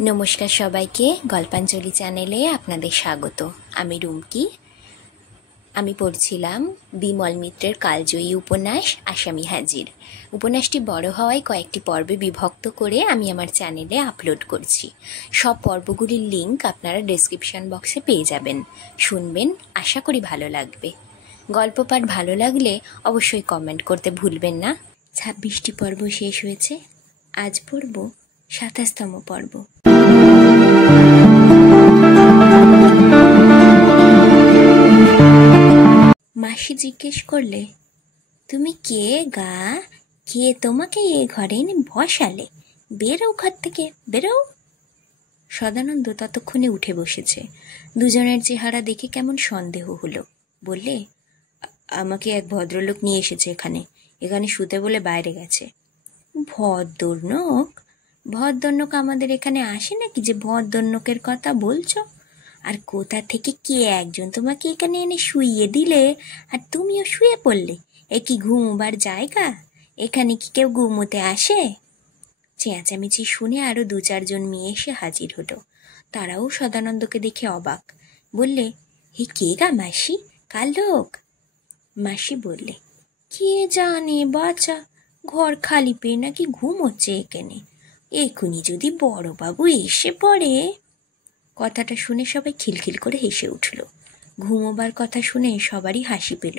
নমস্কার সবাইকে, গল্পাঞ্জলি চ্যানেলে আপনাদের স্বাগত। আমি রুমকি। আমি পড়ছিলাম বিমল মিত্রের কালজয়ী উপন্যাস আসামি হাজির। উপন্যাসটি বড় হওয়ায় কয়েকটি পর্বে বিভক্ত করে আমি আমার চ্যানেলে আপলোড করছি। সব পর্বগুলির লিঙ্ক আপনারা ডেসক্রিপশন বক্সে পেয়ে যাবেন। শুনবেন, আশা করি ভালো লাগবে। গল্প পাঠ ভালো লাগলে অবশ্যই কমেন্ট করতে ভুলবেন না। 26টি পর্ব শেষ হয়েছে, আজ পড়ব 27তম পর্ব। মাসি জিজ্ঞেস করলে, তুমি কে গা? কে তোমাকে এ ঘরে এনে বসালে? বেরো ঘর থেকে, বেরো। সদানন্দ ততক্ষণে উঠে বসেছে। দুজনের চেহারা দেখে কেমন সন্দেহ হলো। বললে, আমাকে এক ভদ্রলোক নিয়ে এসেছে এখানে শুতে বলে বাইরে গেছে। ভদ্রলোক? ভদ্রলোক আমাদের এখানে আসে নাকি যে ভদ্রলোকের কথা বলছো? আর কোথা থেকে কে একজন তোমাকে এখানে এনে শুইয়ে দিলে আর তুমিও শুয়ে পড়লে? এ কি ঘুমোবার জায়গা? এখানে কি কেউ ঘুমোতে আসে? চেঁচামেচি শুনে আরো 2-4 মেয়ে এসে হাজির হলো। তারাও সদানন্দকে দেখে অবাক। বললে, হে কে গা মাসি? কার লোক? মাসি বললে, কে জানে বাছা, ঘর খালি পেয়ে নাকি ঘুমোচ্ছে এখানে। এখুনি যদি বড়বাবু এসে পড়ে। কথাটা শুনে সবাই খিলখিল করে হেসে উঠল। ঘুমোবার কথা শুনে সবারই হাসি পেল।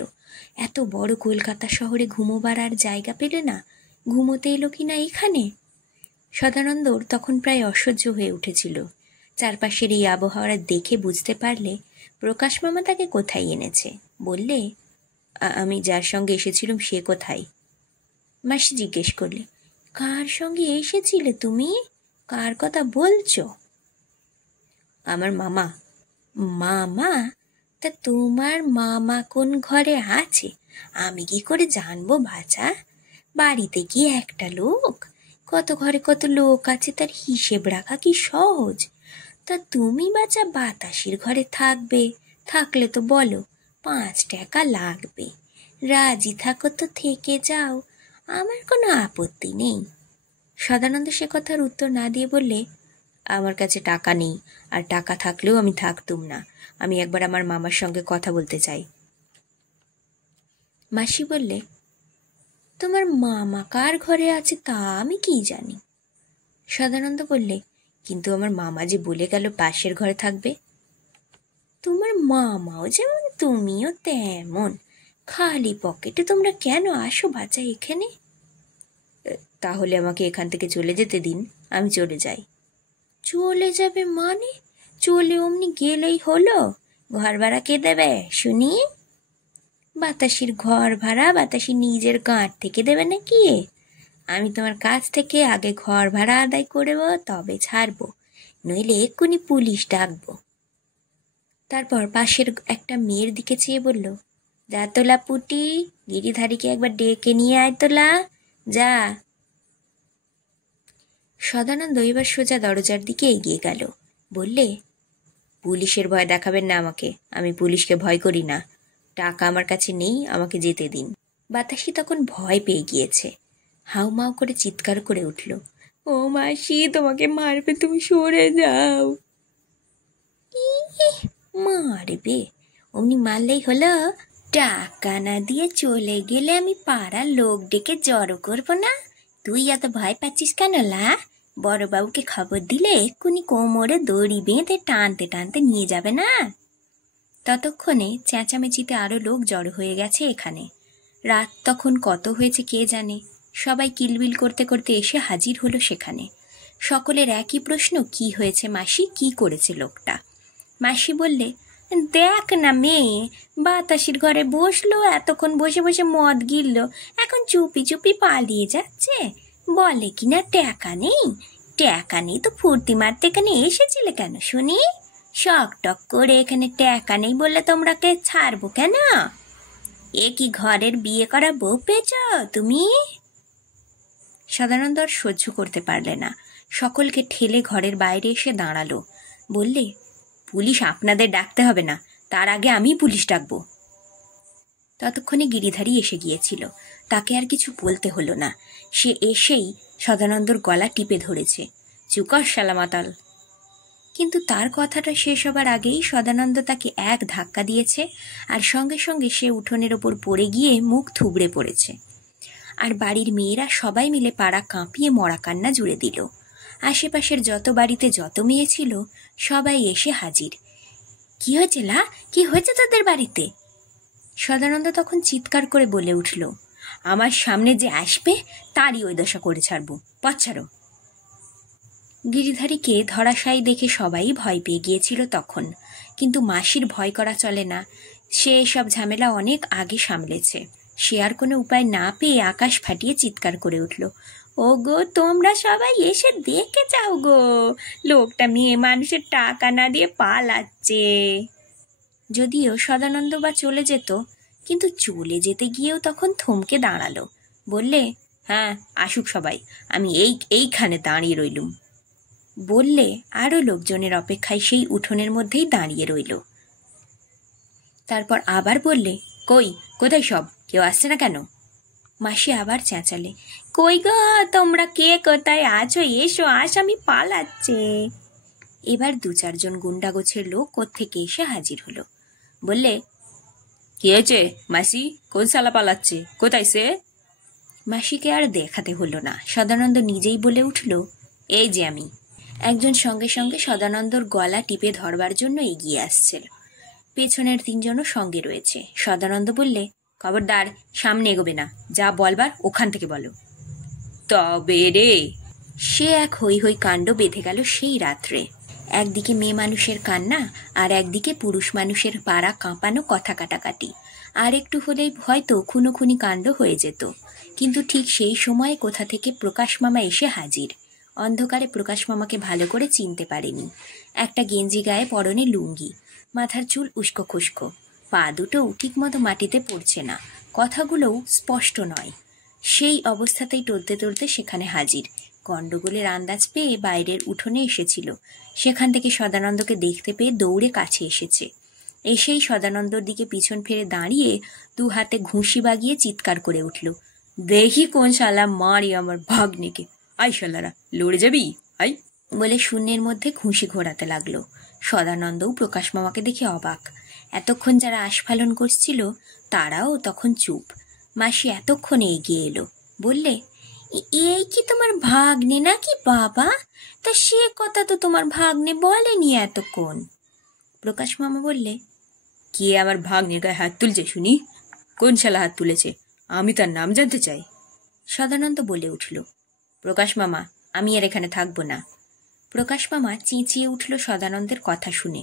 এত বড় কলকাতা শহরে ঘুমোবার আর জায়গা পেলে না? ঘুমোতে এলো কিনা এখানে? সদানন্দর তখন প্রায় অসহ্য হয়ে উঠেছিল। চারপাশের এই আবহাওয়া দেখে বুঝতে পারলে প্রকাশ মামা তাকে কোথায় এনেছে। বললে, আমি যার সঙ্গে এসেছিলাম সে কোথায়? মাসি জিজ্ঞেস করলে, কার সঙ্গে এসেছিলে তুমি? কার কথা বলছো? আমার মামা। মামা? তা তোমার মামা কোন ঘরে আছে আমি কি করে জানবো বাছা? বাড়িতে কি একটা লোক? কত ঘরে কত লোক আছে তার হিসেব রাখা কি সহজ? তা তুমি বাছা বাতাসির ঘরে থাকবে? থাকলে তো বলো, 5 টাকা লাগবে। রাজি থাকো তো থেকে যাও, আমার কোনো আপত্তি নেই। সদানন্দ সে কথার উত্তর না দিয়ে বললে, আমার কাছে টাকা নেই, আর টাকা থাকলেও আমি থাকতুম না। আমি একবার আমার মামার সঙ্গে কথা বলতে চাই। মাসি বললে, তোমার মামা কার ঘরে আছে তা আমি কি জানি? সদানন্দ বললে, কিন্তু আমার মামা যে বলে গেল পাশের ঘরে থাকবে। তোমার মামাও যেমন তুমিও তেমন, খালি পকেটে তোমরা কেন আসো বাচ্চা এখানে? তাহলে আমাকে এখান থেকে চলে যেতে দিন, আমি চলে যাই। চলে যাবে মানে? চলে অমনি গেলেই হলো? ঘর ভাড়া কে দেবে শুনি? বাতাসির ঘর ভাড়া বাতাসি নিজের গাঁট থেকে দেবে নাকি? আমি তোমার কাছ থেকে আগে ঘর ভাড়া আদায় করব, তবে ছাড়বো, নইলে এক্ষুনি পুলিশ ডাকবো। তারপর পাশের একটা মেয়ের দিকে চেয়ে বলল, যা তোলা পুটি, গিরিধারীকে একবার ডেকে নিয়ে আয় তোলা, যা। সদানন্দ এবার সোজা দরজার দিকে এগিয়ে গেল। বললে, পুলিশের ভয় দেখাবেন না আমাকে, আমি পুলিশকে ভয় করি না। টাকা আমার কাছে নেই, আমাকে যেতে দিন। বাতাসি তখন ভয় পেয়ে গিয়েছে, হাউমাউ করে চিৎকার করে উঠল, ও মাসি, তোমাকে মারবে, তুমি সরে যাও। মারবে? অমনি মারলেই হলো? টাকা না দিয়ে চলে গেলে আমি পাড়ার লোক ডেকে জড়ো করবো না? তুই এত ভয় পাচ্ছিস কেন লা? বড়বাবুকে খবর দিলে এক্ষুনি কোমরে দড়ি বেঁধে টানতে টানতে নিয়ে যাবে না? ততক্ষণে চেঁচামেচিতে আরো লোক জড়ো হয়ে গেছে এখানে। রাত তখন কত হয়েছে কে জানে। সবাই কিলবিল করতে করতে এসে হাজির হলো সেখানে। সকলের একই প্রশ্ন, কি হয়েছে মাসি, কি করেছে লোকটা? মাসি বললে, দেখ না মেয়ে, বাতাসির ঘরে বসলো, এতক্ষণ বসে বসে মদ গিললো, এখন চুপি চুপি পালিয়ে যাচ্ছে। বলে কিনা টাকা নেই। টাকা নেই তো ফুর্তি মারতে এখানে এসেছিলে কেন শুনি? শক টক করে এখানে টাকা নেই বললে তোমরাকে ছাড়বো কেন? এ কি ঘরের বিয়ে করা বউ পেয়েছ তুমি? সদানন্দ আর সহ্য করতে পারলে না, সকলকে ঠেলে ঘরের বাইরে এসে দাঁড়ালো। বললে, পুলিশ আপনাদের ডাকতে হবে না, তার আগে আমি পুলিশ ডাকবো। ততক্ষণে গিরিধারী এসে গিয়েছিল। তাকে আর কিছু বলতে হলো না। সে এসেই সদানন্দর গলা টিপে ধরেছে। চুপ কর শালা মাতাল, কিন্তু তার কথাটা শেষ হবার আগেই সদানন্দ তাকে এক ধাক্কা দিয়েছে, আর সঙ্গে সঙ্গে সে উঠোনের ওপর পড়ে গিয়ে মুখ থুবড়ে পড়েছে। আর বাড়ির মেয়েরা সবাই মিলে পাড়া কাঁপিয়ে মরা কান্না জুড়ে দিল। আশেপাশের যত বাড়িতে যত মেয়ে ছিল সবাই এসে হাজির। কি হয়েছে লা, কি হয়েছে তোদের বাড়িতে? সদানন্দ তখন চিৎকার করে বলে উঠল, আমার সামনে যে আসবে তারই ওই দশা করে ছাড়ব, পথ ছাড়ো। গিরিধারীকে ধরাশায়ী দেখে সবাই ভয় পেয়ে গিয়েছিল তখন, কিন্তু মাসির ভয় করা চলে না। সে এসব ঝামেলা অনেক আগে সামলেছে। সে আর কোনো উপায় না পেয়ে আকাশ ফাটিয়ে চিৎকার করে উঠল, ও গো, তোমরা সবাই এসে দেখে যাও গো, লোকটা মেয়ে মানুষের টাকা না দিয়ে পালাচ্ছে। যদিও সদানন্দ বা চলে যেত, কিন্তু চলে যেতে গিয়েও তখন থমকে দাঁড়ালো। বললে, হ্যাঁ আসুক সবাই, আমি এইখানে দাঁড়িয়ে রইলুম। বললে আরও লোকজনের অপেক্ষায় সেই উঠোনের মধ্যেই দাঁড়িয়ে রইল। তারপর আবার বললে, কই, কোথায় সব, কেউ আসছে না কেন? মাসি আবার চেঁচালে, কই গো, তোমরা কে কোথায় আছো, এসো, আসামি পালাচ্ছে। এবার 2-4 গুন্ডা গোছের লোক কোত্থেকে এসে হাজির হলো। বললে, কি হয়েছে মাসি, কোন শালা পালাচ্ছে, কোথায় সে? মাসিকে আর দেখাতে হলো না, সদানন্দ নিজেই বলে উঠল, এই যে আমি। একজন সঙ্গে সঙ্গে সদানন্দর গলা টিপে ধরবার জন্য এগিয়ে আসছিল। পেছনের 3 জনও সঙ্গে রয়েছে। সদানন্দ বললে, খবরদার, সামনে এগোবে না, যা বলবার ওখান থেকে বলো। তবে রে, সে এক হই হই কাণ্ড বেঁধে গেল সেই রাত্রে। একদিকে মেয়ে মানুষের কান্না, আর একদিকে পুরুষ মানুষের পাড়া কাঁপানো কথা কাটাকাটি। আর একটু হলেই হয়তো খুনোখুনি কাণ্ড হয়ে যেত। কিন্তু ঠিক সেই সময়ে কোথা থেকে প্রকাশ মামা এসে হাজির। অন্ধকারে প্রকাশ মামাকে ভালো করে চিনতে পারেনি। একটা গেঞ্জি গায়ে, পরনে লুঙ্গি, মাথার চুল উস্কো খুস্কো, পা দুটোও ঠিকমতো মাটিতে পড়ছে না, কথাগুলোও স্পষ্ট নয়। সেই অবস্থাতেই টলতে টলতে সেখানে হাজির। গণ্ডগোলের আন্দাজ পেয়ে বাইরের উঠোনে এসেছিল। সেখান থেকে সদানন্দকে দেখতে পেয়ে দৌড়ে কাছে এসেছে। এসেই সদানন্দর দিকে পিছন ফিরে দাঁড়িয়ে 2 হাতে ঘুষি বাগিয়ে চিৎকার করে উঠল, দেখি কোন শালা মারি আমার ভাগ্নেকে, আই শালারা, লড়ে যাবি আই, বলে শূন্যের মধ্যে ঘুষি ঘোরাতে লাগলো। সদানন্দও প্রকাশ মামাকে দেখে অবাক। এতক্ষণ যারা আস্ফালন করছিল তারাও তখন চুপ। মাসি এতক্ষণে এগিয়ে এলো। বললে, এই কি তোমার ভাগ্নে নাকি বাবা? তা সে কথা তো তোমার ভাগ্নে বলেনি এতক্ষণ। প্রকাশ মামা বললে, কে আমার ভাগ্নের গায়ে হাত তুলছে শুনি? কোন শালা হাত তুলেছে? আমি তার নাম জানতে চাই। সদানন্দ বলে উঠল, প্রকাশ মামা, আমি আর এখানে থাকবো না। প্রকাশ মামা চেঁচিয়ে উঠল সদানন্দের কথা শুনে,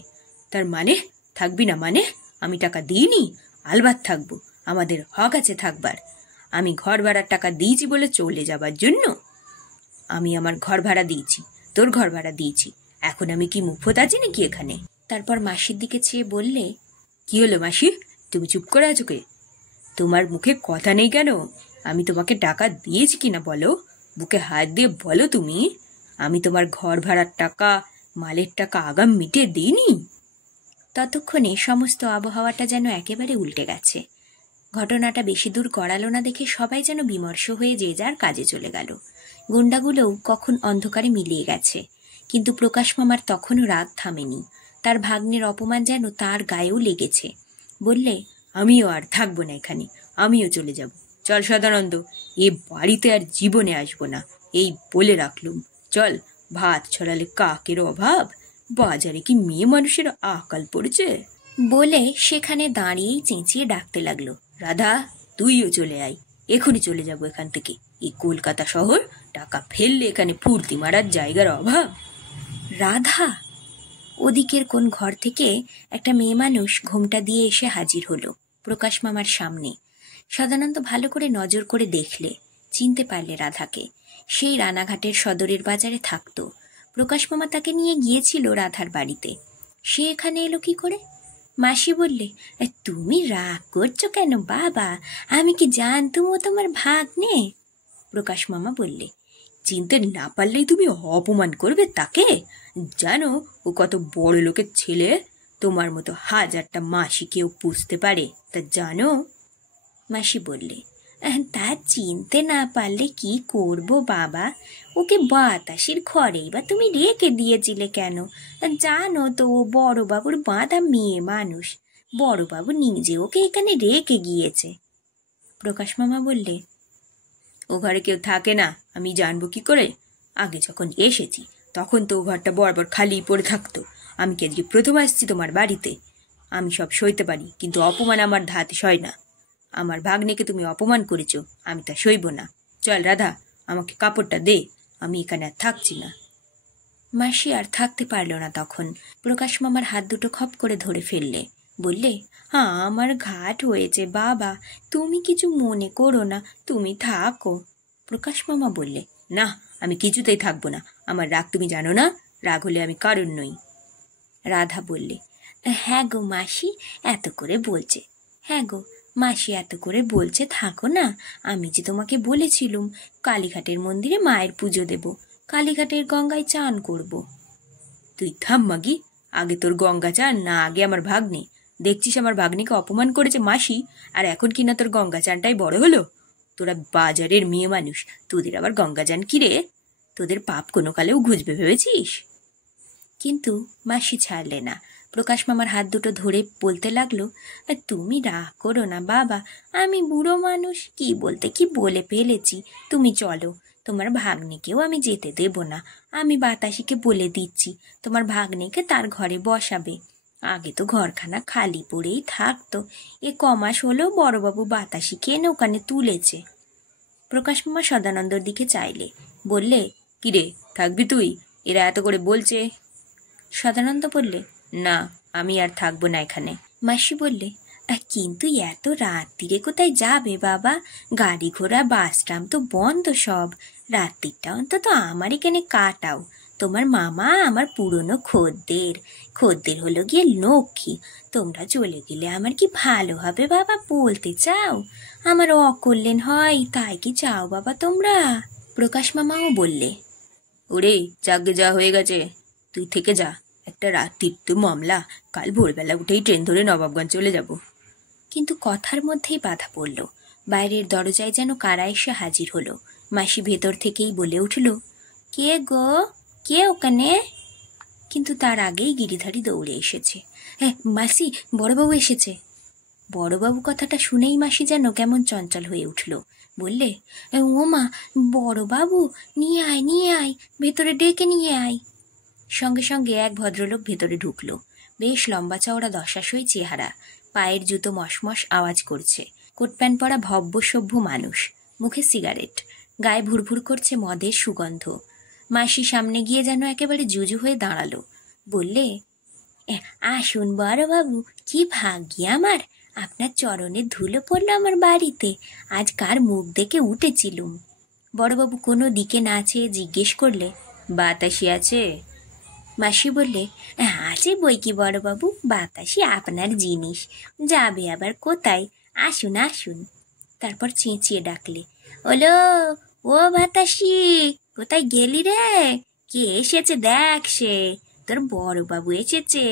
তার মানে থাকবি না মানে? আমি টাকা দিইনি? আলবাত থাকবো, আমাদের হক আছে থাকবার। আমি ঘর ভাড়ার টাকা দিয়েছি বলে চলে যাবার জন্য? আমি আমার ঘর ভাড়া দিয়েছি, তোর ঘর ভাড়া দিয়েছি, এখন আমি কি মুফত আছি নাকি এখানে? তারপর মাসির দিকে চেয়ে বললে, কি হলো মাসি, তুমি চুপ করে আছো কে? তোমার মুখে কথা নেই কেন? আমি তোমাকে টাকা দিয়েছি কিনা বলো, বুকে হাত দিয়ে বলো তুমি। আমি তোমার ঘর ভাড়ার টাকা, মালের টাকা আগাম মিটিয়ে দিইনি? ততক্ষণে সমস্ত আবহাওয়াটা যেন একেবারে উল্টে গেছে। ঘটনাটা বেশি দূর গড়ালো না দেখে সবাই যেন বিমর্ষ হয়ে যে যার কাজে চলে গেল। গুন্ডাগুলোও কখন অন্ধকারে মিলিয়ে গেছে। কিন্তু প্রকাশ মামার তখনও রাগ থামেনি। তার ভাগ্নের অপমান যেন তার গায়েও লেগেছে। বললে, আমিও আর থাকবো না এখানে, আমিও চলে যাব। চল সদানন্দ, এ বাড়িতে আর জীবনে আসবো না, এই বলে রাখলুম। চল, ভাত ছড়ালে কাকের অভাব, বাজারে কি মেয়ে মানুষের আকাল পড়েছে? বলে সেখানে দাঁড়িয়েই চেঁচিয়ে ডাকতে লাগলো, রাধা, তুইও চলে আয়, এখনই চলে যাব এখান থেকে। এই কলকাতা শহর, টাকা ফেললে এখানে ফুর্তি মারার জায়গার অভাব। রাধা? ওদিকের কোন ঘর থেকে একটা মেয়ে মানুষ ঘোমটা দিয়ে এসে হাজির হলো প্রকাশ মামার সামনে। সদানন্দ ভালো করে নজর করে দেখলে, চিনতে পারলে রাধাকে। সেই রানাঘাটের সদরের বাজারে থাকতো। প্রকাশ মামা তাকে নিয়ে গিয়েছিল রাধার বাড়িতে। সে এখানে এলো কি করে? মাসি বললে, তুমি রাগ করছো কেন বাবা? আমি কি জানতুম ও তোমার ভাগ্নে? প্রকাশ মামা বললে, চিনতে না পারলেই তুমি অপমান করবে তাকে? জানো ও কত বড় লোকের ছেলে? তোমার মতো 1000টা মাসি কেউ পুষতে পারে তা জানো? মাসি বললে, তা চিনতে না পারলে কি করব বাবা, ওকে বাতাসের ঘরেই বা তুমি রেখে দিয়েছিলে কেন? জানো তো ও বড়বাবুর বাঁধা মেয়ে মানুষ, বড়বাবু নিজে ওকে এখানে রেখে গিয়েছে। প্রকাশ মামা বললে, ও ঘরে কেউ থাকে না, আমি জানবো কি করে? আগে যখন এসেছি তখন তো ও ঘরটা বরাবর খালি পড়ে থাকতো। আমি কি আজকে প্রথম আসছি তোমার বাড়িতে? আমি সব সইতে পারি, কিন্তু অপমান আমার ধাতে সয় না। আমার ভাগ্নেকে তুমি অপমান করেছ, আমি তা সইব না। চল রাধা, আমাকে কাপড়টা দে, আমি এখানে আর থাকছি না। মাসি আর থাকতে পারল না তখন। প্রকাশ মামার হাত দুটো খপ করে ধরে ফেললে, বললে, আমার ঘাট হয়েছে বাবা, তুমি কিছু মনে করো না, তুমি থাকো। প্রকাশ মামা বললে, না, আমি কিছুতেই থাকবো না। আমার রাগ তুমি জানো না, রাগ হলে আমি কারণ নই। রাধা বললে, হ্যাঁ গো মাসি এত করে বলছে, হ্যাঁ গো মাসি এত করে বলছে থাকো না। আমি যে তোমাকে বলেছিলুম কালীঘাটের মন্দিরে মায়ের পুজো দেব, কালীঘাটের গঙ্গায় চান করব। তুই থাম মাগি, আগে তোর গঙ্গা চান না আগে আমার ভাগ্নে? দেখছিস আমার ভাগ্নিকে অপমান করেছে মাসি, আর এখন কিনা তোর গঙ্গা চানটাই বড় হলো? তোরা বাজারের মেয়ে মানুষ, তোদের আবার গঙ্গা চান কি রে? তোদের পাপ কোনো কালেও ঘুচবে ভেবেছিস? কিন্তু মাসি ছাড়লে না। প্রকাশ মামার হাত দুটো ধরে বলতে লাগলো, তুমি রাগ করো না বাবা, আমি বুড়ো মানুষ, কি বলতে কি বলে ফেলেছি। তুমি চলো, তোমার ভাগ্নেকেও আমি যেতে দেব না। আমি বাতাসিকে বলে দিচ্ছি তোমার ভাগ্নেকে তার ঘরে বসাবে। আগে তো ঘরখানা খালি পড়েই থাকতো, এ কমাস হলেও বড়বাবু বাতাসিকে এনে ওখানে তুলেছে। প্রকাশ মামা সদানন্দর দিকে চাইলে, বললে, কিরে থাকবি তুই? এরা এত করে বলছে। সদানন্দ বললে, না, আমি আর থাকবো না এখানে। মাসি বললে, কিন্তু এত রাত্রিরে কোথায় যাবে বাবা? গাড়ি ঘোড়া বাস ট্রাম তো বন্ধ সব, রাত্রিটা অন্তত আমার এখানে কাটাও। তোমার মামা আমার পুরনো খদ্দের হলো গিয়ে লক্ষ্মী। তোমরা চলে গেলে আমার কি ভালো হবে বাবা, বলতে চাও? আমার অকল্যাণ হয়, তাই কি চাও বাবা তোমরা? প্রকাশ মামাও বললে, ওরে যাগে যা হয়ে গেছে, তুই থেকে যা, একটা রাত্রির তো মামলা, কাল ভোরবেলা উঠেই ট্রেন ধরে নবাবগঞ্জ চলে যাব। কিন্তু কথার মধ্যেই বাধা পড়ল। বাইরের দরজায় যেন কারা এসে হাজির হলো। মাসি ভেতর থেকেই বলে উঠল, কে গো, কে ওখানে? কিন্তু তার আগেই গিরিধারী দৌড়ে এসেছে। হ্যাঁ মাসি, বড়বাবু এসেছে। বড়বাবু কথাটা শুনেই মাসি যেন কেমন চঞ্চল হয়ে উঠল। বললে, ও মা, বড়বাবু, নিয়ে আয়, ভেতরে ডেকে নিয়ে আয়। সঙ্গে সঙ্গে এক ভদ্রলোক ভেতরে ঢুকল। বেশ লম্বা চওড়া দশাশই চেহারা, পায়ের জুতো মশমশ আওয়াজ করছে, কোট প্যান্ট পরা ভব্য সভ্য মানুষ, মুখে সিগারেট, গায়ে ভুরভুর করছে মদের সুগন্ধ। মাসি সামনে গিয়ে যেন একেবারে জুজু হয়ে দাঁড়ালো। বললে, আসুন বড়বাবু, কি ভাগ্য আমার, আপনার চরণে ধুলো পড়ল আমার বাড়িতে। আজ কার মুখ দেখে উঠেছিলুম। বড়বাবু কোনো দিকে না চেয়ে জিজ্ঞেস করলে, বাতাসি আছে? মাসি বললে, আছে বই কি বড়বাবু, বাতাসি আপনার জিনিস, যাবে আবার কোথায়, আসুন আসুন। তারপর চেঁচিয়ে ডাকলে, ওলো ও বাতাসি, কোথায় গেলি রে? কে এসেছে দেখ, সে তোর বড়বাবু এসেছে।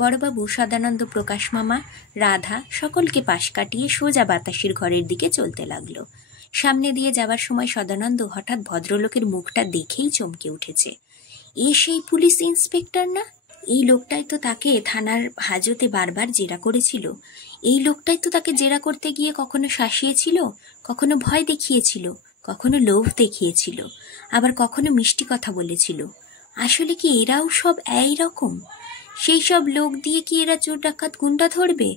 বড়বাবু, সদানন্দ, প্রকাশ মামা, রাধা সকলকে পাশ কাটিয়ে সোজা বাতাসির ঘরের দিকে চলতে লাগলো। সামনে দিয়ে যাবার সময় সদানন্দ হঠাৎ ভদ্রলোকের মুখটা দেখেই চমকে উঠেছে। এ সেই পুলিশ ইন্সপেক্টর না? এই লোকটাই তো তাকে থানার হাজতে বারবার জেরা করেছিল। এই লোকটাই তো তাকে জেরা করতে গিয়ে কখনো শাসিয়েছিল, কখনো ভয় দেখিয়েছিল, কখনো লোভ দেখিয়েছিল, আবার কখনো মিষ্টি কথা বলেছিল। আসলে কি এরাও সব এই রকম? সেই সব লোক দিয়ে কি এরা চোর ডাকাত গুন্ডা ধরবে?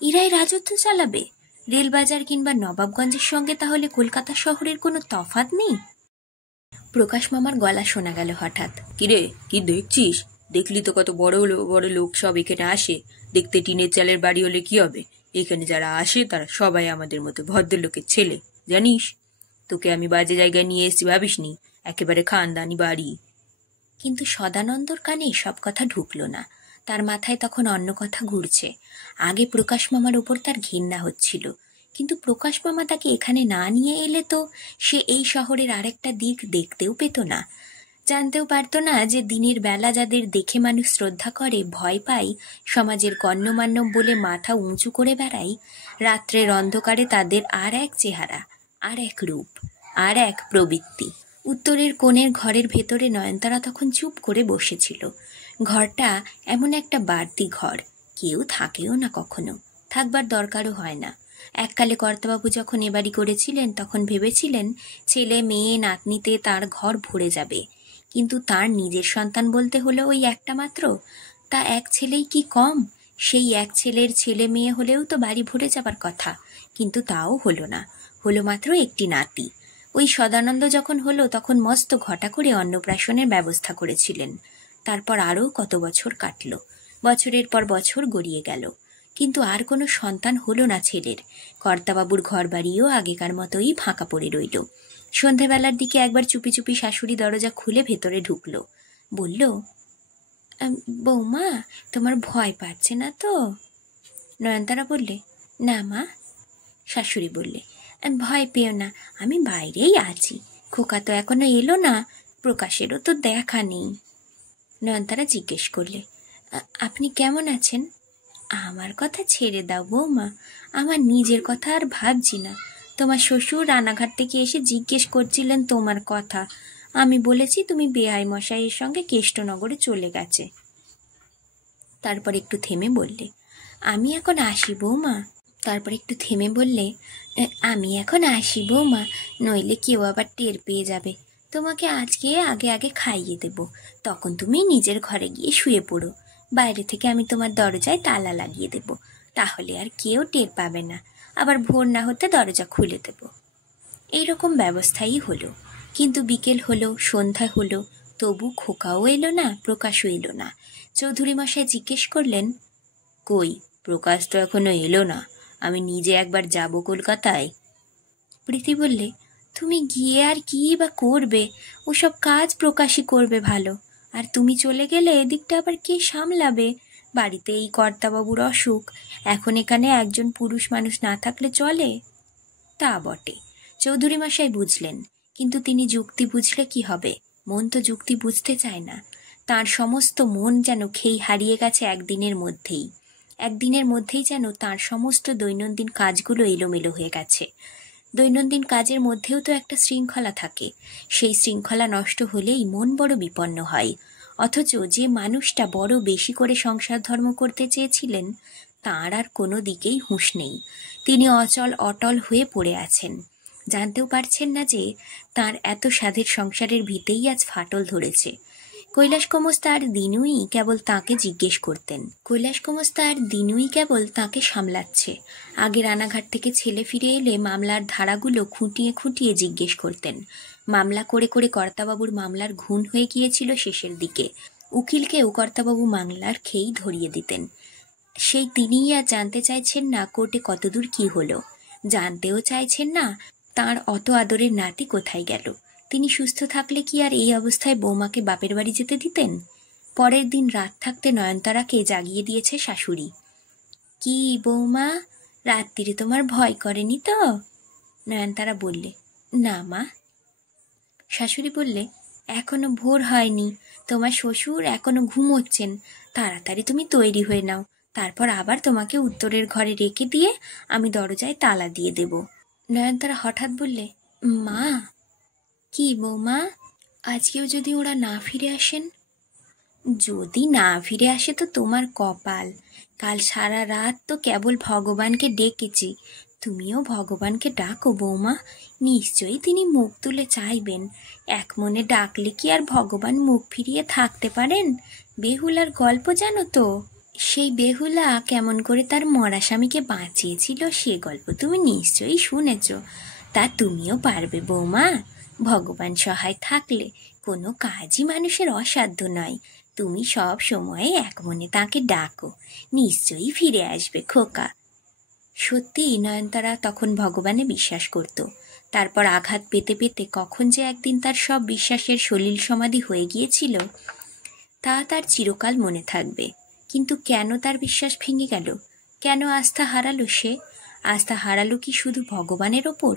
এরাই রাজত্ব চালাবে? রেলবাজার কিংবা নবাবগঞ্জের সঙ্গে তাহলে কলকাতা শহরের কোনো তফাৎ নেই? প্রকাশ মামার গলা শোনা গেল হঠাৎ, কিরে কি দেখছিস? দেখলি তো কত বড় বড় লোক সব এখানে আসে। দেখতে টিনের চালের বাড়ি হলে কি হবে, এখানে যারা আসে তারা সবাই আমাদের মতো ভদ্রলোকের ছেলে, জানিস? তোকে আমি বাজে জায়গায় নিয়ে এসেছি ভাবিসনি, একেবারে খানদানি বাড়ি। কিন্তু সদানন্দর কানে সব কথা ঢুকলো না। তার মাথায় তখন অন্য কথা ঘুরছে। আগে প্রকাশ মামার উপর তার ঘৃণা হচ্ছিল, কিন্তু প্রকাশ মামা তাকে এখানে না নিয়ে এলে তো সে এই শহরের আরেকটা দিক দেখতেও পেত না, জানতেও পারত না যে দিনের বেলা যাদের দেখে মানুষ শ্রদ্ধা করে, ভয় পায়, সমাজের গণ্যমান্য বলে মাথা উঁচু করে বেড়ায়, রাত্রের অন্ধকারে তাদের আর এক চেহারা, আর এক রূপ, আর এক প্রবৃত্তি। উত্তরের কোণের ঘরের ভেতরে নয়নতারা তখন চুপ করে বসেছিল। ঘরটা এমন একটা বাড়তি ঘর, কেউ থাকেও না, কখনো থাকবার দরকারও হয় না। এককালে কর্তাবাবু যখন এ বাড়ি করেছিলেন তখন ভেবেছিলেন ছেলে মেয়ে নাতনিতে তার ঘর ভরে যাবে, কিন্তু তার নিজের সন্তান বলতে হলো ওই একটা মাত্র। তা এক ছেলেই কি কম? সেই এক ছেলের ছেলে মেয়ে হলেও তো বাড়ি ভরে যাবার কথা, কিন্তু তাও হলো না, হলো মাত্র একটি নাতি। ওই সদানন্দ যখন হলো তখন মস্ত ঘটা করে অন্নপ্রাশনের ব্যবস্থা করেছিলেন। তারপর আরও কত বছর কাটল, বছরের পর বছর গড়িয়ে গেল, কিন্তু আর কোনো সন্তান হলো না ছেলের। কর্তাবাবুর ঘর বাড়িও আগেকার মতোই ফাঁকা পড়ে রইল। সন্ধেবেলার দিকে একবার চুপি চুপি শাশুড়ি দরজা খুলে ভেতরে ঢুকল। বলল, বৌমা, তোমার ভয় পাচ্ছে না তো? নয়নতারা বললে, না মা। শাশুড়ি বললে, ভয় পেও না, আমি বাইরেই আছি, খোকা তো এখনো এলো না, প্রকাশেরও তো দেখা নেই। নয়নতারা জিজ্ঞেস করলে, আপনি কেমন আছেন? আমার কথা ছেড়ে দাও বৌমা, আমার নিজের কথা আর ভাবছি না। তোমার শ্বশুর রানাঘাট থেকে এসে জিজ্ঞেস করছিলেন তোমার কথা, আমি বলেছি তুমি বেআই মশাইয়ের সঙ্গে কেষ্টনগরে চলে গেছে। তারপর একটু থেমে বললে, আমি এখন আসি বৌমা। তারপর একটু থেমে বললে, আমি এখন আসি বৌমা, নইলে কেউ আবার টের পেয়ে যাবে। তোমাকে আজকে আগে আগে খাইয়ে দেব, তখন তুমি নিজের ঘরে গিয়ে শুয়ে পড়ো। বাইরে থেকে আমি তোমার দরজায় তালা লাগিয়ে দেব, তাহলে আর কেউ টের পাবে না। আবার ভোর না হতে দরজা খুলে দেব। এইরকম ব্যবস্থাই হলো। কিন্তু বিকেল হলো, সন্ধ্যা হলো, তবু খোকাও এলো না, প্রকাশও এলো না। চৌধুরী মশাই জিজ্ঞেস করলেন, কই, প্রকাশ তো এখনো এলো না, আমি নিজে একবার যাব কলকাতায়। প্রীতি বললে, তুমি গিয়ে আর কি বা করবে? ওসব কাজ প্রকাশই করবে ভালো, আর তুমি চলে গেলে এদিকটা আবার কে সামলাবে? বাড়িতে এই কর্তাবাবুর অসুখ, এখন এখানে একজন পুরুষ মানুষ না থাকলে চলে? তা বটে, চৌধুরী মশাই বুঝলেন, কিন্তু তিনি যুক্তি বুঝলে কি হবে? মন তো যুক্তি বুঝতে চায় না। তার সমস্ত মন যেন খেই হারিয়ে গেছে একদিনের মধ্যেই যেন তার সমস্ত দৈনন্দিন কাজগুলো এলোমেলো হয়ে গেছে। দৈনন্দিন কাজের মধ্যেও তো একটা শৃঙ্খলা থাকে, সেই শৃঙ্খলা নষ্ট হলেই মন বড় বিপন্ন হয়। অথচ যে মানুষটা বড় বেশি করে সংসার ধর্ম করতে চেয়েছিলেন, তাঁর আর কোনো দিকেই হুঁশ নেই। তিনি অচল অটল হয়ে পড়ে আছেন, জানতেও পারছেন না যে তার এত সাধের সংসারের ভিতেই আজ ফাটল ধরেছে। কৈলাস কুমস্তার দিনুই কেবল তাঁকে জিজ্ঞেস করতেন, তাঁকে সামলাচ্ছে। আগে রানাঘাট থেকে ছেলে ফিরে এলে মামলার ধারাগুলো খুঁটিয়ে খুঁটিয়ে জিজ্ঞেস করতেন। মামলা করে করে কর্তাবাবুর মামলার ঘুণ হয়ে গিয়েছিল শেষের দিকে। উকিলকেও কর্তাবাবু মামলার খেই ধরিয়ে দিতেন। সেই তিনিই আর জানতে চাইছেন না কোর্টে কতদূর কি হলো, জানতেও চাইছেন না তার অত আদরের নাতি কোথায় গেল। তিনি সুস্থ থাকলে কি আর এই অবস্থায় বৌমাকে বাপের বাড়ি যেতে দিতেন? পরের দিন রাত থাকতে নয়নতারাকে জাগিয়ে দিয়েছে শাশুড়ি। কি বৌমা, রাত্রিরে তোমার ভয় করেনি তো? নয়নতারা বললে, না মা। শাশুড়ি বললে, এখনো ভোর হয়নি, তোমার শ্বশুর এখনো ঘুমোচ্ছেন, তাড়াতাড়ি তুমি তৈরি হয়ে নাও, তারপর আবার তোমাকে উত্তরের ঘরে রেখে দিয়ে আমি দরজায় তালা দিয়ে দেব। নয়নতারা হঠাৎ বললে, মা। কি বৌমা, আজকেও যদি ওরা না ফিরে আসেন? যদি না ফিরে আসে তো তোমার কপাল, কাল সারা রাত তো কেবল ভগবানকে ডেকেছি, তুমিও ভগবানকে ডাকো বৌমা, নিশ্চয়ই তিনি মুখ তুলে চাইবেন। এক মনে ডাকলে কি আর ভগবান মুখ ফিরিয়ে থাকতে পারেন? বেহুলার গল্প জানো তো? সেই বেহুলা কেমন করে তার মরা স্বামীকে বাঁচিয়েছিল সে গল্প তুমি নিশ্চয়ই শুনেছ। তা তুমিও পারবে বৌমা, ভগবান সহায় থাকলে কোনো কাজই মানুষের অসাধ্য নয়। তুমি সব সময় এক মনে তাকে ডাকো, নিশ্চয়ই ফিরে আসবে খোকা। সত্যি নয়নতারা তখন ভগবানে বিশ্বাস করত। তারপর আঘাত পেতে পেতে কখন যে একদিন তার সব বিশ্বাসের সলিল সমাধি হয়ে গিয়েছিল, তা তার চিরকাল মনে থাকবে। কিন্তু কেন তার বিশ্বাস ভেঙে গেল? কেন আস্থা হারালো সে? আস্থা হারালো কি শুধু ভগবানের ওপর?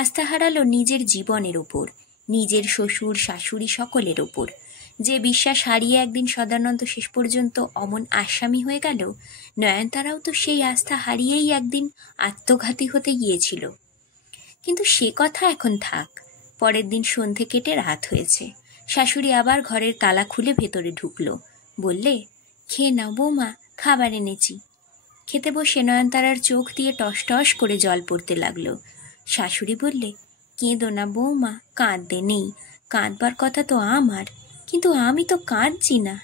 আস্থা হারালো নিজের জীবনের ওপর, নিজের শ্বশুর শাশুড়ি সকলের ওপর। যে বিশ্বাস হারিয়ে একদিন সদানন্দ শেষ পর্যন্ত অমন আসামি হয়ে গেল, নয়নতারাও তো সেই আস্থা হারিয়েই একদিন আত্মঘাতী হতে গিয়েছিল। কিন্তু সে কথা এখন থাক, পরের দিন সন্ধে কেটে রাত হয়েছে। শাশুড়ি আবার ঘরের তালা খুলে ভেতরে ঢুকলো। বললে, খেয়ে নাও বৌমা, খাবার এনেছি। খেতে বসে নয়নতারার চোখ দিয়ে টস টস করে জল পড়তে লাগলো। শাশুড়ি বললে, কেঁদো না বৌমা, কাঁদতে নেই, কাঁদবার কথা তো আমার, কিন্তু আমি তো কাঁদছি না।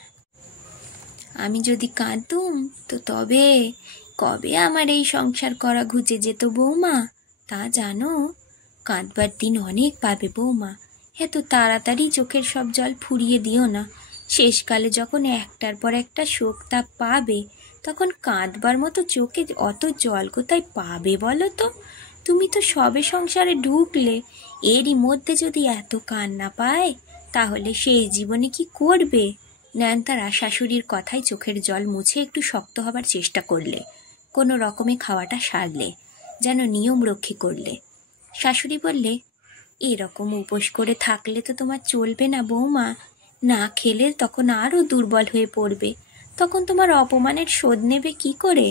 আমি যদি কাঁদতুম তো তবে কবে আমার এই সংসার করা ঘুচে যেত বৌমা, তা জানো? কাঁদবার দিন অনেক পাবে বৌমা, এত তাড়াতাড়ি চোখের সব জল ফুরিয়ে দিও না। শেষকালে যখন একটার পর একটা শোক তাপ পাবে, তখন কাঁদবার মতো চোখে অত জল কোথায় পাবে বলো তো? তুমি তো সবে সংসারে ঢুকলে, এরই মধ্যে যদি এত কান্না পায়, তাহলে সেই জীবনে কি করবে? নয়নতারা শাশুড়ির কথায় চোখের জল মুছে একটু শক্ত হবার চেষ্টা করলে, কোনো রকমে খাওয়াটা সারলে, যেন নিয়ম রক্ষী করলে। শাশুড়ি বললে, এরকম উপোস করে থাকলে তো তোমার চলবে না বৌমা, না খেলে তখন আরও দুর্বল হয়ে পড়বে, তখন তোমার অপমানের শোধ নেবে কি করে?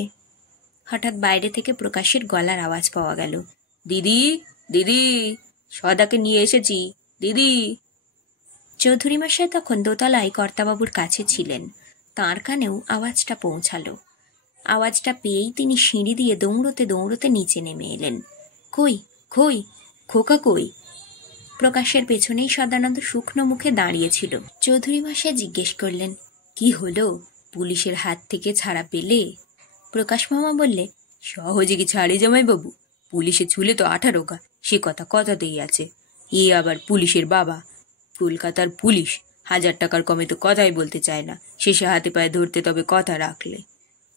হঠাৎ বাইরে থেকে প্রকাশের গলার আওয়াজ পাওয়া গেল, দিদি, দিদি, সদাকে নিয়ে এসেছি, দিদি। চৌধুরী মশাই তখন দোতলায় কর্তাবাবুর কাছে ছিলেন। তাঁর কানেও আওয়াজটা পৌঁছালো। আওয়াজটা পেয়েই তিনি সিঁড়ি দিয়ে দৌড়তে দৌড়তে নিচে নেমে এলেন। কই কই, খোকা কই? প্রকাশের পেছনেই সদানন্দ শুকনো মুখে দাঁড়িয়েছিল। চৌধুরী মশাই জিজ্ঞেস করলেন, কি হলো, পুলিশের হাত থেকে ছাড়া পেলে? প্রকাশ মামা বললে, সহজে কি ছাড়ে জামাইবাবু? পুলিশে ছুলে তো 18 গা, সে কথা কথাতেই আছে। এ আবার পুলিশের বাবা, কলকাতার পুলিশ, 1000 টাকার কমে তো কথাই বলতে চায় না, শেষে হাতে পায়ে ধরতে তবে কথা রাখলে।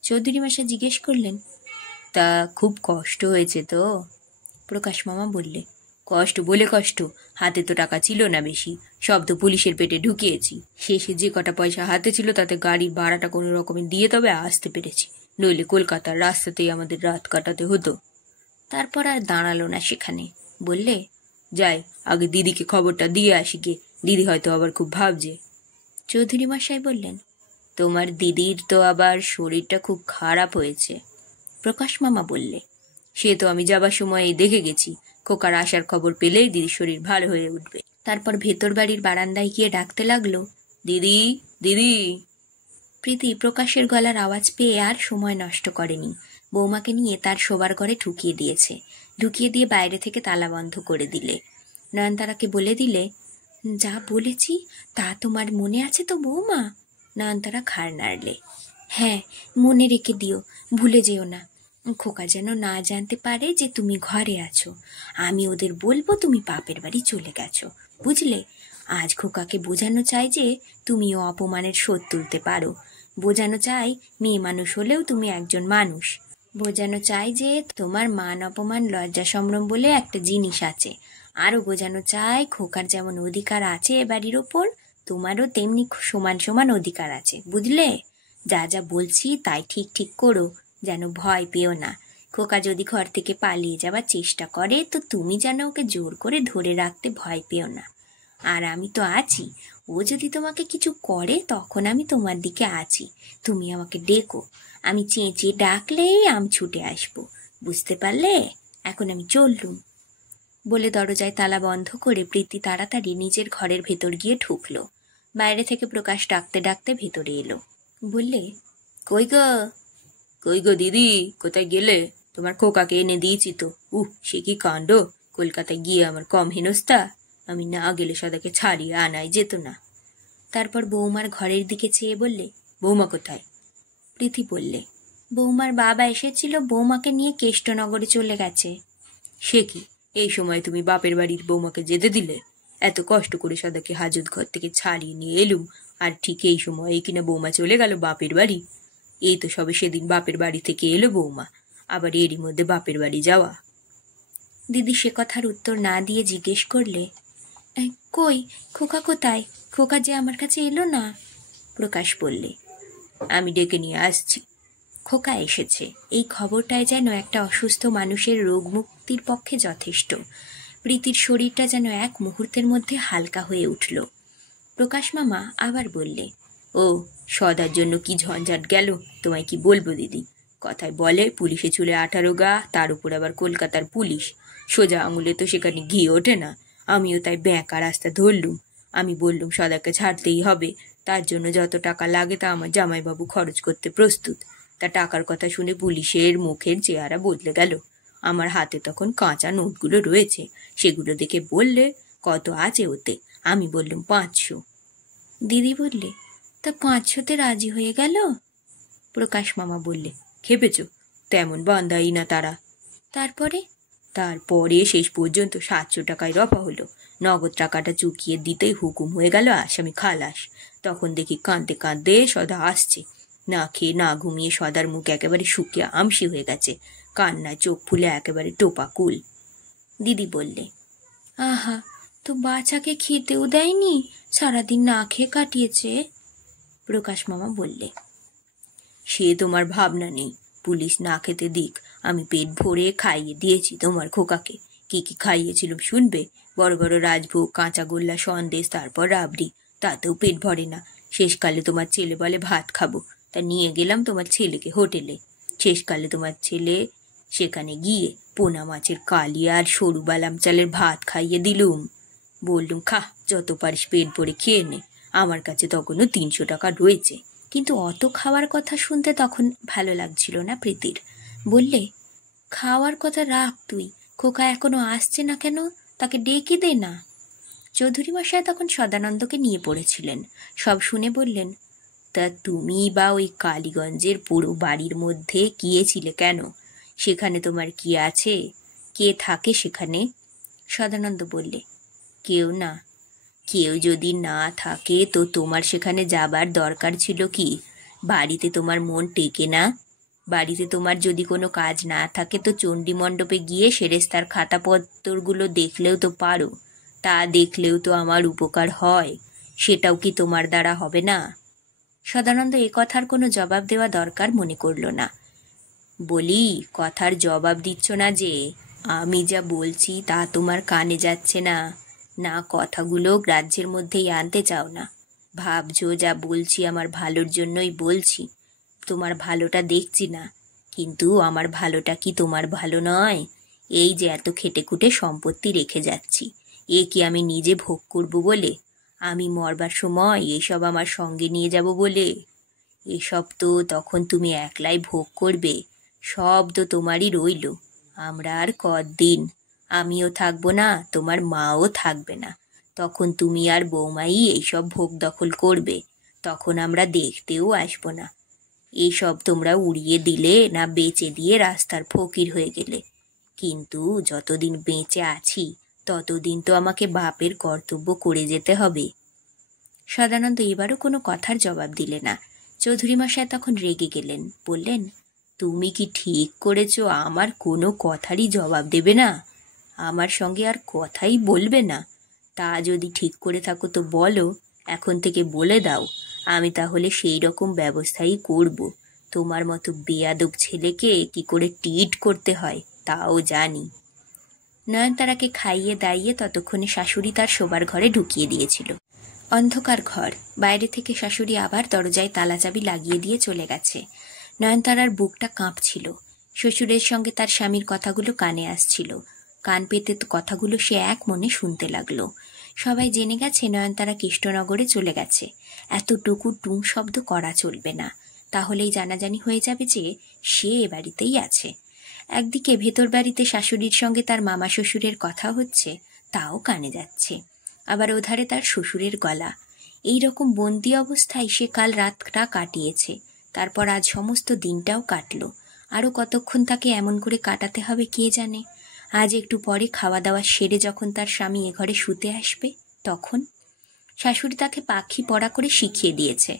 চৌধুরী মশাই জিজ্ঞেস করলেন, তা খুব কষ্ট হয়েছে তো? প্রকাশ মামা বললে, কষ্ট বলে কষ্ট, হাতে তো টাকা ছিল না বেশি, সব তো পুলিশের পেটে ঢুকিয়েছি। শেষে যে কটা পয়সা হাতে ছিল তাতে গাড়ির ভাড়াটা কোনো রকমে দিয়ে তবে আসতে পেরেছি, নইলে কলকাতার রাস্তাতেই আমাদের রাত কাটাতে হতো। তারপর আর দাঁড়ালো না সেখানে, বললে, যাই আগে দিদিকে খবরটা দিয়ে আসি গে, দিদি হয়তো আবার খুব ভাবছে। চৌধুরী মশাই বললেন, তোমার দিদির তো আবার শরীরটা খুব খারাপ হয়েছে। প্রকাশ মামা বললে, সে তো আমি যাবার সময় দেখে গেছি, খোকার আসার খবর পেলেই দিদির শরীর ভালো হয়ে উঠবে। তারপর ভেতর বাড়ির বারান্দায় গিয়ে ডাকতে লাগলো, দিদি, দিদি। প্রীতি প্রকাশের গলার আওয়াজ পেয়ে আর সময় নষ্ট করেনি, বৌমাকে নিয়ে তার শোবার ঘরে ঢুকিয়ে দিয়েছে। ঢুকিয়ে দিয়ে বাইরে থেকে তালা বন্ধ করে দিলে। নয়নতারাকে বলে দিলে, যা বলেছি তা তোমার মনে আছে তো বৌমা? নয়নতারা ঘাড় নাড়লে, হ্যাঁ, মনে রেখে দিও, ভুলে যেও না। খোকা যেন না জানতে পারে যে তুমি ঘরে আছো। আমি ওদের বলবো তুমি বাপের বাড়ি চলে গেছো, বুঝলে? আজ খোকাকে বোঝানো চাই যে তুমিও অপমানের শোধ তুলতে পারো। বোঝানো চাই মেয়ে মানুষ হলেও তুমি একজন মানুষ। বোঝানো চাই যে তোমার মান অপমান লজ্জা সম্ভ্রম বলে একটা জিনিস আছে। আরও বোঝানো চাই খোকার যেমন অধিকার আছে এ বাড়ির ওপর, তোমারও তেমনি সমান সমান অধিকার আছে, বুঝলে? যা যা বলছি তাই ঠিক ঠিক করো, যেন ভয় পেও না। খোকা যদি ঘর থেকে পালিয়ে যাবার চেষ্টা করে তো তুমি যেন ওকে জোর করে ধরে রাখতে ভয় পেও না। আর আমি তো আছি, ও যদি তোমাকে কিছু করে তখন আমি তোমার দিকে আছি, তুমি আমাকে ডেকো, আমি চেঁচিয়ে ডাকলেই আমি ছুটে আসবো, বুঝতে পারলে? এখন আমি চললুম। বলে দরজায় তালা বন্ধ করে প্রীতি তাড়াতাড়ি নিজের ঘরের ভেতর গিয়ে ঢুকলো। বাইরে থেকে প্রকাশ ডাকতে ডাকতে ভেতরে এলো। বললে, কই গো, কই গো দিদি, কোথায় গেলে? তোমার খোকাকে এনে দিয়েছি তো। সে কি কাণ্ড, কলকাতায় গিয়ে আমার কম হেনস্তা, আমি না গেলে সদাকে ছাড়িয়ে আনাই যেত না। তারপর বৌমার ঘরের দিকে চেয়ে বললে, বৌমা কোথায়? প্রীতি বললে, বৌমার বাবা এসেছিল, বৌমাকে নিয়ে কেষ্টনগরে চলে গেছে। সে কি, এই সময় তুমি বাপের বাড়ির বৌমাকে যেতে দিলে? এত কষ্ট করে সদাকে হাজত ঘর থেকে ছাড়িয়ে নিয়ে এলুম, আর ঠিক এই সময় কিনা বৌমা চলে গেল বাপের বাড়ি। এই তো সবে সেদিন বাপের বাড়ি থেকে এলো বৌমা, আবার এরই মধ্যে বাপের বাড়ি যাওয়া। দিদি সে কথার উত্তর না দিয়ে জিজ্ঞেস করলে, কই খোকা কোথায়? খোকা যে আমার কাছে এলো না। প্রকাশ বললে, আমি ডেকে নিয়ে আসছি। খোকা এসেছে, এই খবরটায় যেন একটা অসুস্থ মানুষের রোগ মুক্তির পক্ষে যথেষ্ট। প্রীতির শরীরটা যেন এক মুহূর্তের মধ্যে হালকা হয়ে উঠল। প্রকাশ মামা আবার বললে, ও সদার জন্য কি ঝঞ্ঝাট গেল, তোমায় কি বলবো দিদি। কথায় বলে পুলিশে চুলে 18 গা, তার উপর আবার কলকাতার পুলিশ, সোজা আঙুলে তো সেখানে ঘি ওঠে না। আমিও তাই ব্যাঁকা রাস্তা ধরলুম। আমি বললুম সদাকে ছাড়তেই হবে, তার জন্য যত টাকা লাগে তা আমার জামাইবাবু খরচ করতে প্রস্তুত। তা টাকার কথা শুনে পুলিশের মুখের চেহারা বদলে গেল। আমার হাতে তখন কাঁচা নোটগুলো রয়েছে, সেগুলো দেখে বললে, কত আছে ওতে? আমি বললুম 500। দিদি বললে, তা 500-তে রাজি হয়ে গেল? প্রকাশ মামা বললে, খেপেছ? তেমন বান্ধাই না তারা। তারপরে শেষ পর্যন্ত 700 টাকায় রফা হলো। নগদ টাকাটা চুকিয়ে দিতেই হুকুম হয়ে গেল আসামি খালাস। তখন দেখি কাঁদতে কাঁদতে সদা আসছে। না খেয়ে না ঘুমিয়ে সদার মুখ একেবারে শুকিয়ে আমসি হয়ে গেছে, কান্নায় চোখ ফুলে একেবারে টোপা কুল। দিদি বললে, আহা, তো বাচ্চাকে খেতেও দেয়নি, সারাদিন না খেয়ে কাটিয়েছে। প্রকাশ মামা বললে, সে তোমার ভাবনা নেই। পুলিশ না খেতে দিক, আমি পেট ভরে খাইয়ে দিয়েছি তোমার খোকাকে। কি কি খাইয়েছিলাম শুনবে? বড় বড় রাজভোগ, কাঁচা গোল্লা, সন্দেশ, তারপর রাবড়ি। তাতেও পেট ভরে না। শেষকালে তোমার ছেলে বলে ভাত খাবো, তা নিয়ে গেলাম তোমার ছেলেকে হোটেলে। শেষকালে তোমার ছেলে সেখানে গিয়ে পোনা মাছের কালিয়া আর সরু বালাম চালের ভাত খাইয়ে দিলুম। বললুম, খা, যত পারিস পেট ভরে খেয়ে নে। আমার কাছে তখনও 300 টাকা রয়েছে। কিন্তু অত খাওয়ার কথা শুনতে তখন ভালো লাগছিল না প্রীতির। বললে, খাওয়ার কথা রাখ তুই, খোকা এখনো আসছে না কেন? তাকে ডেকে দে না। চৌধুরী মশাই তখন সদানন্দকে নিয়ে পড়েছিলেন। সব শুনে বললেন, তা তুমি বা ওই কালীগঞ্জের পুরো বাড়ির মধ্যে গিয়েছিলে কেন? সেখানে তোমার কি আছে? কে থাকে সেখানে? সদানন্দ বললে, কেউ না। কেউ যদি না থাকে তো তোমার সেখানে যাবার দরকার ছিল কি? বাড়িতে তোমার মন টেকে না? বাড়িতে তোমার যদি কোনো কাজ না থাকে তো চণ্ডী মণ্ডপে গিয়ে সেরেস্তার খাতাপত্তরগুলো দেখলেও তো পারো। তা দেখলেও তো আমার উপকার হয়। সেটাও কি তোমার দ্বারা হবে না? সদানন্দ এ কথার কোনো জবাব দেওয়া দরকার মনে করল না। বলি, কথার জবাব দিচ্ছ না যে? আমি যা বলছি তা তোমার কানে যাচ্ছে না? না কথাগুলো গ্রাহ্যের মধ্যেই আনতে চাও না? ভাবছো যা বলছি আমার ভালোর জন্যই বলছি। তোমার ভালোটা দেখছি না, কিন্তু আমার ভালোটা কি তোমার ভালো নয়? এই যে এত খেটে খুঁটে সম্পত্তি রেখে যাচ্ছি, এ কি আমি নিজে ভোগ করব বলে? আমি মরবার সময় এসব আমার সঙ্গে নিয়ে যাব বলে? এসব তো তখন তুমি একলাই ভোগ করবে। সব তো তোমারই রইল। আমরা আর কদিন। আমিও থাকবো না, তোমার মাও থাকবে না। তখন তুমি আর বৌমাই এইসব ভোগ দখল করবে। তখন আমরা দেখতেও আসবো না। এইসব তোমরা উড়িয়ে দিলে না বেচে দিয়ে রাস্তার ফকির হয়ে গেলে। কিন্তু যতদিন বেঁচে আছি ততদিন তো আমাকে বাপের কর্তব্য করে যেতে হবে। সদানন্দ এবারও কোনো কথার জবাব দিলে না। চৌধুরী মশাই তখন রেগে গেলেন, বললেন, তুমি কি ঠিক করেছ আমার কোনো কথারই জবাব দেবে না? আমার সঙ্গে আর কথাই বলবে না? তা যদি ঠিক করে থাকো তো বলো, এখন থেকে বলে দাও। আমি তাহলে সেই রকম ব্যবস্থাই করব। তোমার মতো বেয়াদব ছেলেকে কি করে ট্রিট করতে হয় তাও জানি। নয়নতারাকে খাইয়ে দাইয়ে ততক্ষণে শাশুড়ি তার শোবার ঘরে ঢুকিয়ে দিয়েছিল। অন্ধকার ঘর। বাইরে থেকে শাশুড়ি আবার দরজায় তালাচাবি লাগিয়ে দিয়ে চলে গেছে। নয়নতারার বুকটা কাঁপছিল। শ্বশুরের সঙ্গে তার স্বামীর কথাগুলো কানে আসছিল। কান পেতে তো কথাগুলো সে এক মনে শুনতে লাগলো। সবাই জেনে গেছে নয়নতারা কৃষ্ণনগরে চলে গেছে। এতটুকু টুং শব্দ করা চলবে না, তাহলেই জানাজানি হয়ে যাবে যে সে এ বাড়িতেই আছে। একদিকে ভেতর বাড়িতে শাশুড়ির সঙ্গে তার মামা শ্বশুরের কথা হচ্ছে, তাও কানে যাচ্ছে। আবার ওধারে তার শ্বশুরের গলা। এই রকম বন্দি অবস্থায় সে কাল রাতটা কাটিয়েছে, তারপর আজ সমস্ত দিনটাও কাটল। আরও কতক্ষণ তাকে এমন করে কাটাতে হবে কে জানে। আজ একটু পরে খাওয়া দাওয়া সেরে যখন তার স্বামী এ ঘরে শুতে আসবে, তখন শাশুড়ি তাকে পাখি পড়া করে শিখিয়ে দিয়েছে।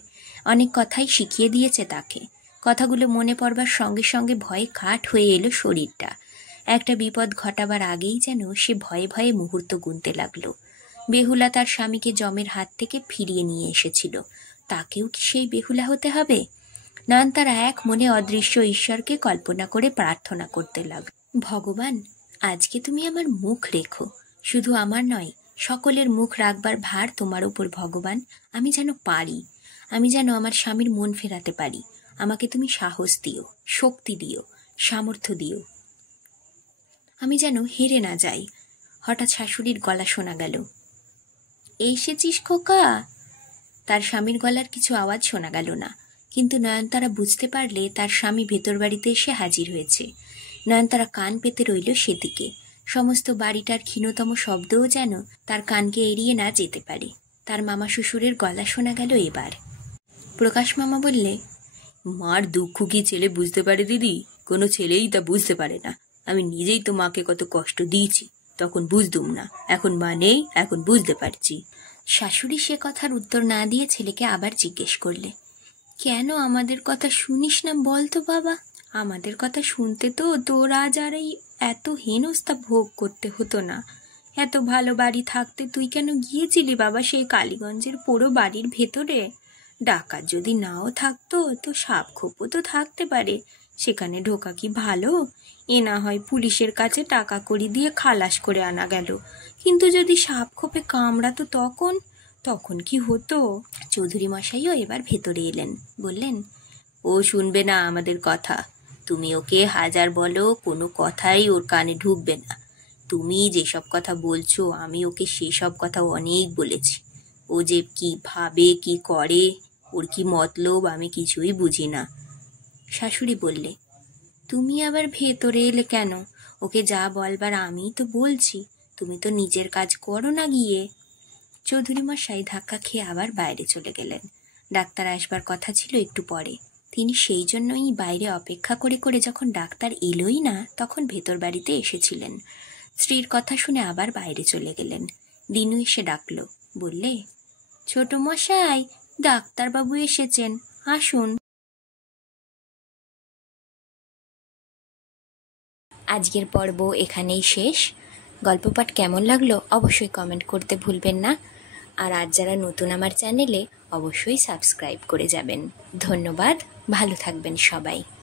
অনেক কথাই শিখিয়ে দিয়েছে তাকে। কথাগুলো মনে পড়বার সঙ্গে সঙ্গে ভয়ে কাঠ হয়ে এলো শরীরটা। একটা বিপদ ঘটাবার আগেই যেন সে ভয়ে ভয়ে মুহূর্ত গুনতে লাগলো। বেহুলা তার স্বামীকে যমের হাত থেকে ফিরিয়ে নিয়ে এসেছিল, তাকেও কি সেই বেহুলা হতে হবে? নয়নতারা এক মনে অদৃশ্য ঈশ্বরকে কল্পনা করে প্রার্থনা করতে লাগল, ভগবান, আজকে তুমি আমার মুখ রেখো। শুধু আমার নয়, সকলের মুখ রাখবার ভার তোমার উপর ভগবান। আমি যেন পারি, আমি যেন আমার স্বামীর মন ফেরাতে পারি। আমাকে তুমি সাহস দিও, শক্তি দিও, সামর্থ্য দিও। আমি যেন হেরে না যাই। হঠাৎ শাশুড়ির গলা শোনা গেল, এসেছিস খোকা? তার স্বামীর গলার কিছু আওয়াজ শোনা গেল না, কিন্তু নয়নতারা বুঝতে পারলে তার স্বামী ভেতর বাড়িতে এসে হাজির হয়েছে। নয়নতারা কান পেতে রইল সেদিকে। সমস্ত বাড়িটার ক্ষীণতম শব্দও যেন তার কানকে এড়িয়ে না যেতে পারে। তার মামা শ্বশুরের গলা শোনা গেল এবার। প্রকাশ মামা বললে, মার দুঃখ কি ছেলে বুঝতে পারে দিদি? কোনো ছেলেই তা বুঝতে পারে না। আমি নিজেই তো মাকে কত কষ্ট দিয়েছি, তখন বুঝতুম না। এখন মা নেই, এখন বুঝতে পারছি। শাশুড়ি সে কথার উত্তর না দিয়ে ছেলেকে আবার জিজ্ঞেস করলে, কেন আমাদের কথা শুনিস না বলতো বাবা? আমাদের কথা শুনতে তো তোর আজ আর এই এত হেনস্থা ভোগ করতে হতো না। এত ভালো বাড়ি থাকতে তুই কেন গিয়েছিলি বাবা সেই কালীগঞ্জের পুরো বাড়ির ভেতরে? ডাকাত যদি নাও থাকতো তো সাপ খোপও তো থাকতে পারে, সেখানে ঢোকা কি ভালো? এ না হয় পুলিশের কাছে টাকা কড়ি দিয়ে খালাস করে আনা গেল, কিন্তু যদি সাপ খোপে কামড়াতো তখন কি হতো? চৌধুরী মশাইও এবার ভেতরে এলেন, বললেন, ও শুনবে না আমাদের কথা। তুমি ওকে হাজার বলো, কোনো কথাই ওর কানে ঢুকবে না। তুমি যেসব কথা বলছো আমি ওকে সেসব কথা অনেক বলেছি। ও যে কি ভাবে, কি করে, ওর কি মতলব আমি কিছুই বুঝি না। শাশুড়ি বললে, তুমি আবার ভেতরে এলে কেন? ওকে যা বলবার আমিই তো বলছি, তুমি তো নিজের কাজ করো না গিয়ে। চৌধুরী মশাই ধাক্কা খেয়ে আবার বাইরে চলে গেলেন। ডাক্তার আসবার কথা ছিল একটু পরে। তিনি সেই জন্যই বাইরে অপেক্ষা করে করে যখন ডাক্তার এলোই না তখন ভেতর বাড়িতে এসেছিলেন। স্ত্রীর কথা শুনে আবার বাইরে চলে গেলেন। দিনু এসে ডাকল, বললে, ছোট মশাই, ডাক্তারবাবু এসেছেন, আসুন। আজকের পর্ব এখানেই শেষ। গল্প পাঠ কেমন লাগলো অবশ্যই কমেন্ট করতে ভুলবেন না। আর আজ যারা নতুন আমার চ্যানেলে, অবশ্যই সাবস্ক্রাইব করে যাবেন। ধন্যবাদ, ভালো থাকবেন সবাই।